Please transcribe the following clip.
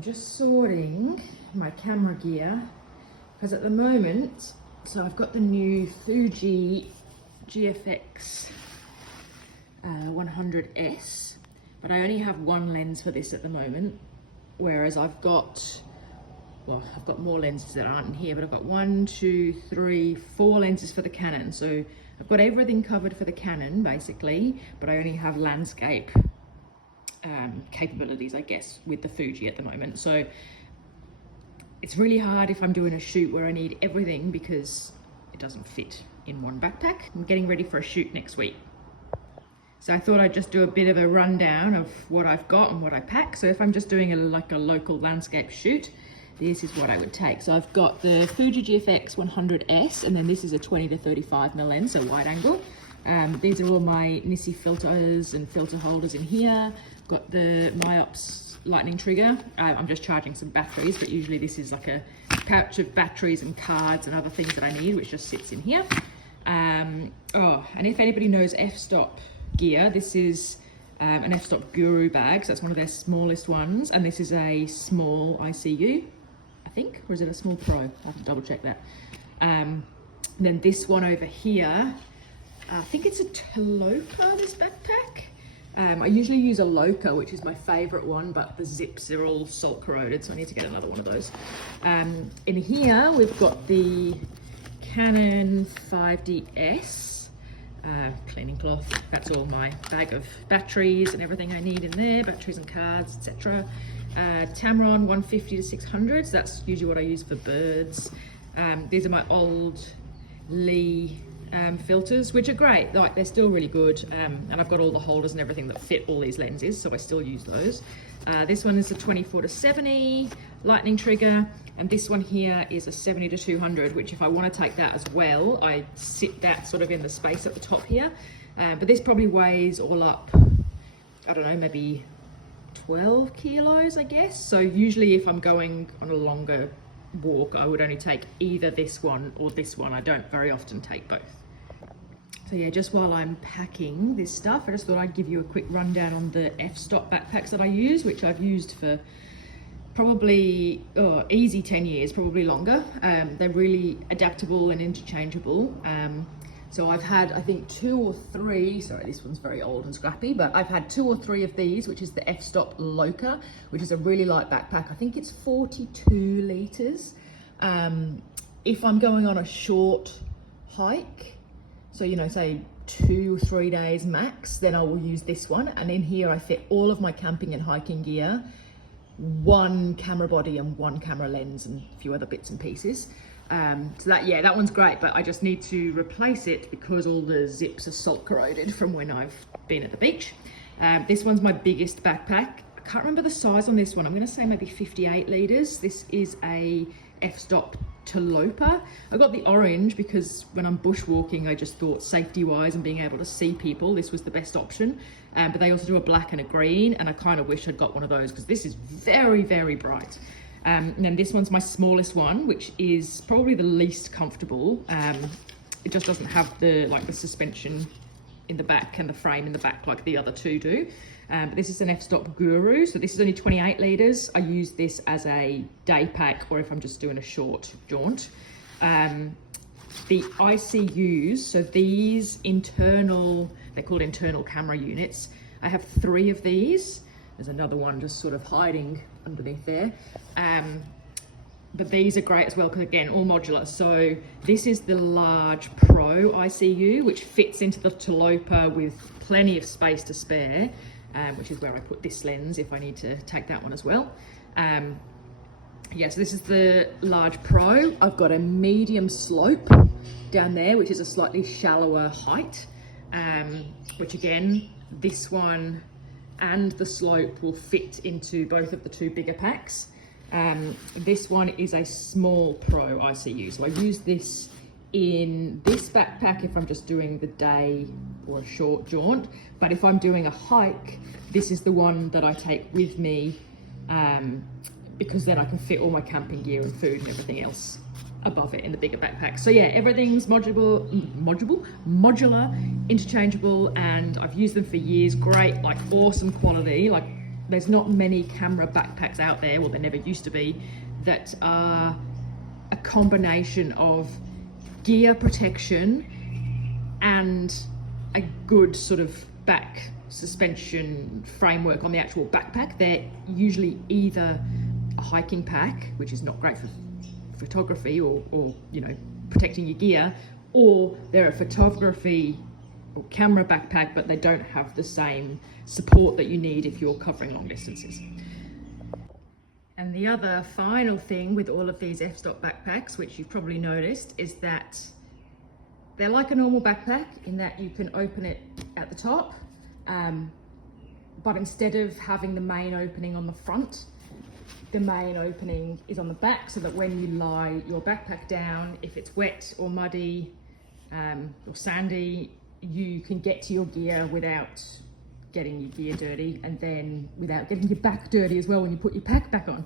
I'm just sorting my camera gear because at the moment, so I've got the new Fuji GFX 100S, but I only have one lens for this at the moment, whereas I've got more lenses that aren't in here, but I've got 1, 2, 3, 4 lenses for the Canon. So I've got everything covered for the Canon basically, but I only have landscape capabilities, I guess, with the Fuji at the moment. So it's really hard if I'm doing a shoot where I need everything because it doesn't fit in one backpack. I'm getting ready for a shoot next week. So I thought I'd just do a bit of a rundown of what I've got and what I pack. So if I'm just doing a local landscape shoot, this is what I would take. So I've got the Fuji GFX 100S, and then this is a 20 to 35mm lens, so wide angle. These are all my Nissi filters and filter holders in here. Got the Myops lightning trigger. I'm just charging some batteries, but usually this is like a pouch of batteries and cards and other things that I need, which just sits in here. And if anybody knows f-stop gear, this is an f-stop Guru bag, so that's one of their smallest ones, and this is a small ICU, I think, or is it a small Pro? I have to double check that. Then this one over here, I think it's a Taloka, this backpack. I usually use a Loka, which is my favorite one, but the zips are all salt corroded, so I need to get another one of those. In here, we've got the Canon 5DS cleaning cloth. That's all my bag of batteries and everything I need in there, batteries and cards, etc. Tamron 150 to 600, so that's usually what I use for birds. These are my old Lee filters, which are great, like they're still really good, and I've got all the holders and everything that fit all these lenses, so I still use those. This one is a 24 to 70 lightning trigger, and this one here is a 70 to 200, which if I want to take that as well, I sit that sort of in the space at the top here, but this probably weighs all up, I don't know, maybe 12 kilos, I guess. So usually if I'm going on a longer walk, I would only take either this one or this one. I don't very often take both. So yeah, just while I'm packing this stuff, I just thought I'd give you a quick rundown on the f-stop backpacks that I use, which I've used for probably easy 10 years, probably longer. They're really adaptable and interchangeable. So I've had, I think, 2 or 3, sorry, this one's very old and scrappy, but I've had 2 or 3 of these, which is the f-stop Loka, which is a really light backpack. I think it's 42 litres. If I'm going on a short hike, so, you know, say 2 or 3 days max, then I will use this one. And in here I fit all of my camping and hiking gear, 1 camera body and 1 camera lens and a few other bits and pieces. So that one's great, but I just need to replace it because all the zips are salt corroded from when I've been at the beach. This one's my biggest backpack. I can't remember the size on this one. I'm going to say maybe 58 litres. This is a f-stop Talopa. I got the orange because when I'm bushwalking, I just thought safety-wise and being able to see people, this was the best option. But they also do a black and a green, and I kind of wish I'd got one of those because this is very, very bright. And then this one's my smallest one, which is probably the least comfortable. It just doesn't have the suspension in the back and the frame in the back like the other two do. But this is an f-stop Guru, so this is only 28 litres. I use this as a day pack or if I'm just doing a short jaunt. The ICUs, so these internal, they're called internal camera units. I have 3 of these. There's another one just sort of hiding underneath there. But these are great as well because again, all modular. So this is the large Pro ICU, which fits into the Talopa with plenty of space to spare, which is where I put this lens if I need to take that one as well. Yeah, so this is the large Pro. I've got a medium slope down there, which is a slightly shallower height, which again, this one and the slope will fit into both of the 2 bigger packs. This one is a small Pro ICU, so I use this in this backpack if I'm just doing the day or a short jaunt, but if I'm doing a hike, this is the one that I take with me, because then I can fit all my camping gear and food and everything else above it in the bigger backpack. So yeah, everything's modular, interchangeable, and I've used them for years. Great, like awesome quality, like there's not many camera backpacks out there, well there never used to be, that are a combination of gear protection and a good sort of back suspension framework on the actual backpack. They're usually either a hiking pack, which is not great for photography or you know, protecting your gear, or they're a photography or camera backpack, but they don't have the same support that you need if you're covering long distances. And the other final thing with all of these f-stop backpacks, which you've probably noticed, is that they're like a normal backpack in that you can open it at the top, but instead of having the main opening on the front, the main opening is on the back, so that when you lie your backpack down, if it's wet or muddy or sandy, you can get to your gear without getting your gear dirty, and then without getting your back dirty as well when you put your pack back on.